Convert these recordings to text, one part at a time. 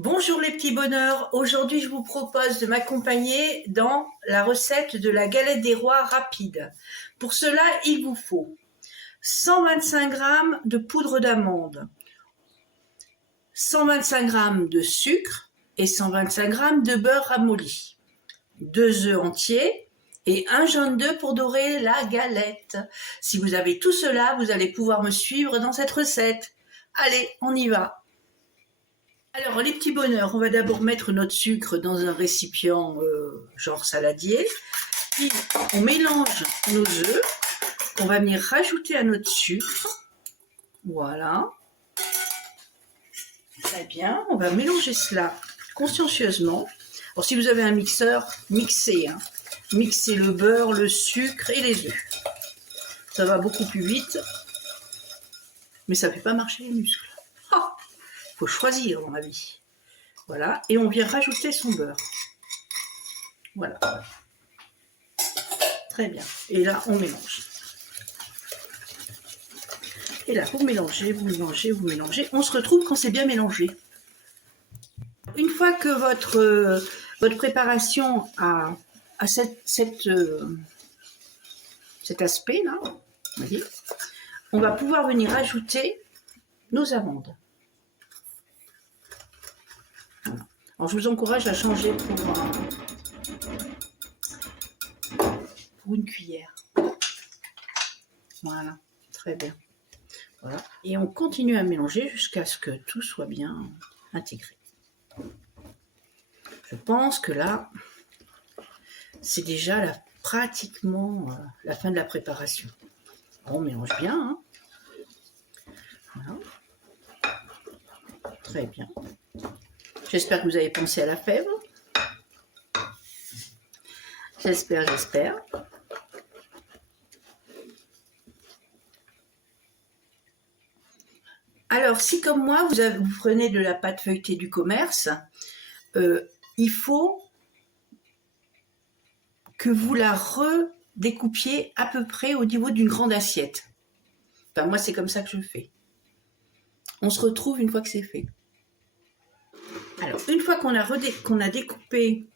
Bonjour les petits bonheurs, aujourd'hui je vous propose de m'accompagner dans la recette de la galette des rois rapide. Pour cela, il vous faut 125 g de poudre d'amande, 125 g de sucre et 125 g de beurre ramolli, 2 œufs entiers et un jaune d'œuf pour dorer la galette. Si vous avez tout cela, vous allez pouvoir me suivre dans cette recette. Allez, on y va! Alors, les petits bonheurs, on va d'abord mettre notre sucre dans un récipient genre saladier. Puis, on mélange nos œufs. On va venir rajouter à notre sucre. Voilà. Très bien. On va mélanger cela consciencieusement. Alors, si vous avez un mixeur, mixez. Mixez le beurre, le sucre et les œufs. Ça va beaucoup plus vite. Mais ça ne fait pas marcher les muscles. Faut choisir dans la vie. Voilà, et on vient rajouter son beurre. Voilà. Très bien. Et là, on mélange. Et là, vous mélangez, vous mélangez, vous mélangez. On se retrouve quand c'est bien mélangé. Une fois que votre préparation a cet aspect-là, vous voyez, on va pouvoir venir ajouter nos amandes. Alors, je vous encourage à changer pour une cuillère. Voilà, très bien. Voilà. Et on continue à mélanger jusqu'à ce que tout soit bien intégré. Je pense que là, c'est déjà pratiquement la fin de la préparation. On mélange bien. Hein. Voilà. Très bien. J'espère que vous avez pensé à la fève. J'espère. Alors, si comme moi, vous prenez de la pâte feuilletée du commerce, il faut que vous la redécoupiez à peu près au niveau d'une grande assiette. Enfin, moi, c'est comme ça que je fais. On se retrouve une fois que c'est fait. Alors, une fois qu'on a découpé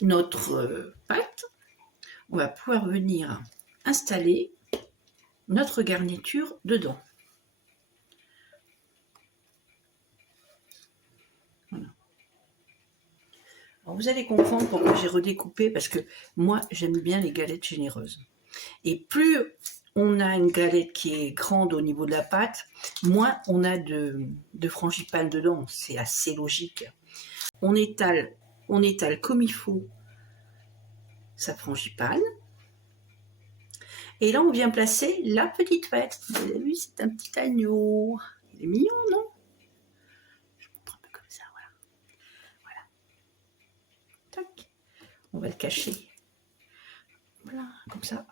notre pâte, on va pouvoir venir installer notre garniture dedans. Voilà. Alors, vous allez comprendre pourquoi j'ai redécoupé, parce que moi, j'aime bien les galettes généreuses. Et plus on a une galette qui est grande au niveau de la pâte, moins on a de frangipane dedans. C'est assez logique. On étale comme il faut sa frangipane. Et là, on vient placer la petite fête. Lui, c'est un petit agneau. Il est mignon, non? Je vous montre un peu comme ça, voilà. Tac. On va le cacher. Voilà, comme ça.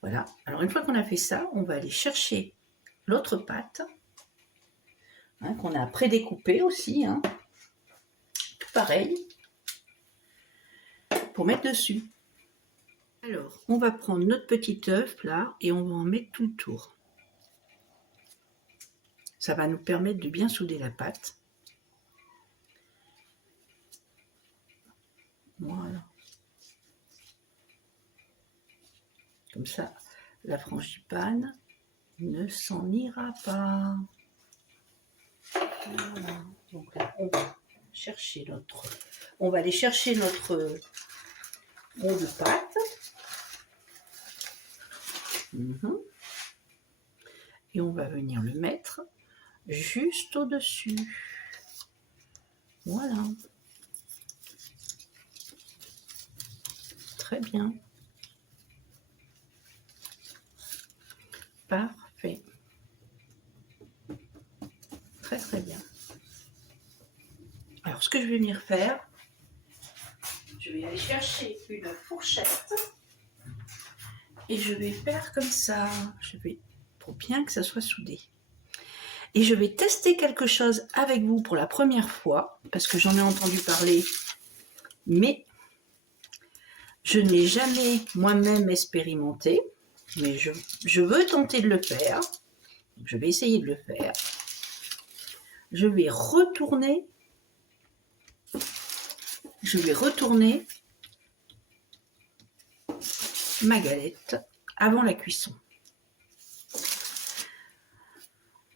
Voilà. Alors, une fois qu'on a fait ça, on va aller chercher l'autre pâte, qu'on a prédécoupée aussi, tout pareil, pour mettre dessus. Alors, on va prendre notre petit œuf là et on va en mettre tout le tour. Ça va nous permettre de bien souder la pâte. Voilà. Comme ça, la frangipane ne s'en ira pas. Voilà. Donc là, on va aller chercher notre rond de pâte. Et on va venir le mettre juste au-dessus. Voilà. Très bien. Parfait. Très très bien. Alors, ce que je vais venir faire, je vais aller chercher une fourchette et je vais faire comme ça. Je vais pour bien que ça soit soudé. Et je vais tester quelque chose avec vous pour la première fois, parce que j'en ai entendu parler, mais je n'ai jamais moi-même expérimenté, mais je veux tenter de le faire. Je vais essayer de le faire. Je vais retourner ma galette avant la cuisson.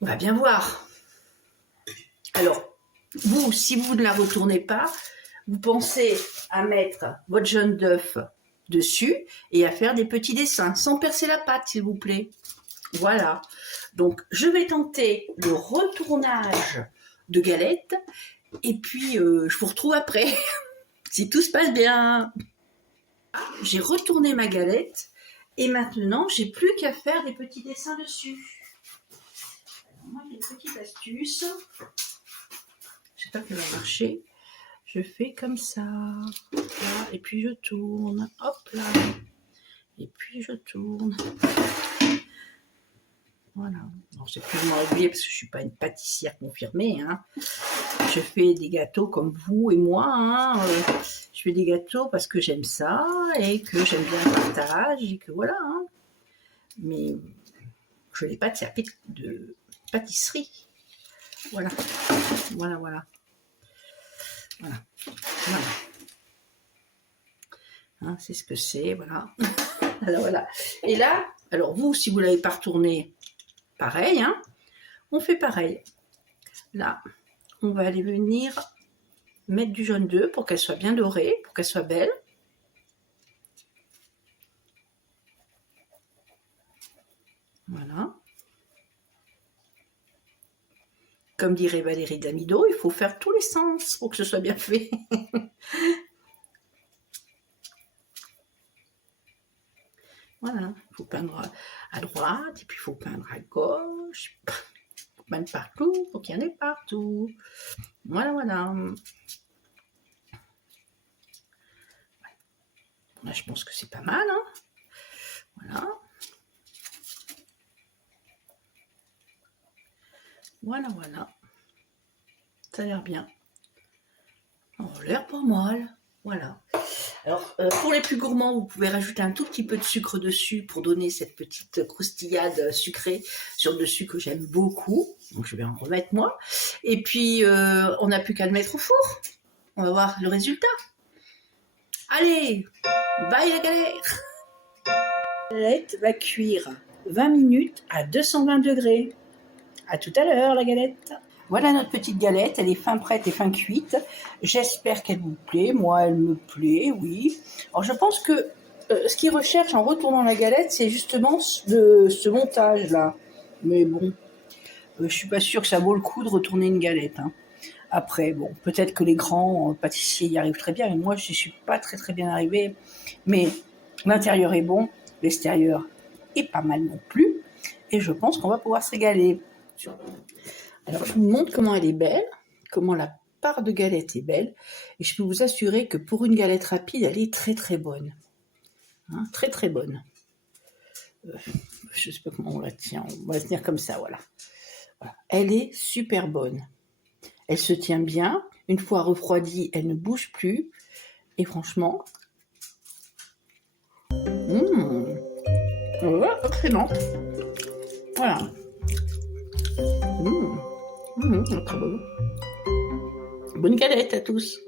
On va bien voir. Alors, vous, si vous ne la retournez pas, vous pensez à mettre votre jaune d'œuf dessus et à faire des petits dessins, sans percer la pâte, s'il vous plaît. Voilà. Donc, je vais tenter le retournage de galette et puis je vous retrouve après, si tout se passe bien. J'ai retourné ma galette et maintenant, j'ai plus qu'à faire des petits dessins dessus. Alors, moi, j'ai une petite astuce. J'espère qu'elle va marcher. Je fais comme ça, là, et puis je tourne, hop là, et puis je tourne. Voilà. Alors, c'est plus ou moins régulier parce que je ne suis pas une pâtissière confirmée. Hein. Je fais des gâteaux comme vous et moi. Hein. Je fais des gâteaux parce que j'aime ça et que j'aime bien le partage et que voilà. Hein. Mais je n'ai pas de pâtisserie. Voilà. Voilà, voilà. Voilà. Voilà. Hein, c'est ce que c'est, voilà. Alors voilà. Et là, alors vous, si vous ne l'avez pas retourné, pareil, hein, on fait pareil. Là, on va aller venir mettre du jaune d'œuf pour qu'elle soit bien dorée, pour qu'elle soit belle. Voilà. Comme dirait Valérie Damido, il faut faire tous les sens pour que ce soit bien fait. Voilà, il faut peindre à droite, et puis il faut peindre à gauche, il faut peindre partout, pour qu'il y en ait partout. Voilà, voilà. Là, je pense que c'est pas mal, hein. Voilà. Voilà, voilà. Ça a l'air bien. Oh, l'air pas mal. Voilà. Alors, pour les plus gourmands, vous pouvez rajouter un tout petit peu de sucre dessus pour donner cette petite croustillade sucrée sur le dessus que j'aime beaucoup. Donc, je vais en remettre moi. Et puis, on n'a plus qu'à le mettre au four. On va voir le résultat. Allez, bye la galette. La galette va cuire 20 minutes à 220 degrés. À tout à l'heure, la galette. Voilà notre petite galette, elle est fin prête et fin cuite. J'espère qu'elle vous plaît. Moi, elle me plaît, oui. Alors, je pense que ce qu'ils recherchent en retournant la galette, c'est justement ce montage-là. Mais bon, je suis pas sûre que ça vaut le coup de retourner une galette. Hein. Après, bon, peut-être que les grands pâtissiers y arrivent très bien, mais moi, je ne suis pas très très bien arrivée. Mais l'intérieur est bon, l'extérieur est pas mal non plus. Et je pense qu'on va pouvoir se régaler. Alors, je vous montre comment elle est belle, comment la part de galette est belle. Et je peux vous assurer que pour une galette rapide, elle est très très bonne. Hein, très très bonne. Je ne sais pas comment on la tient. On va la tenir comme ça, voilà. Voilà. Elle est super bonne. Elle se tient bien. Une fois refroidie, elle ne bouge plus. Et franchement, voilà, excellente. Voilà. Très bon. Bonne galette à tous.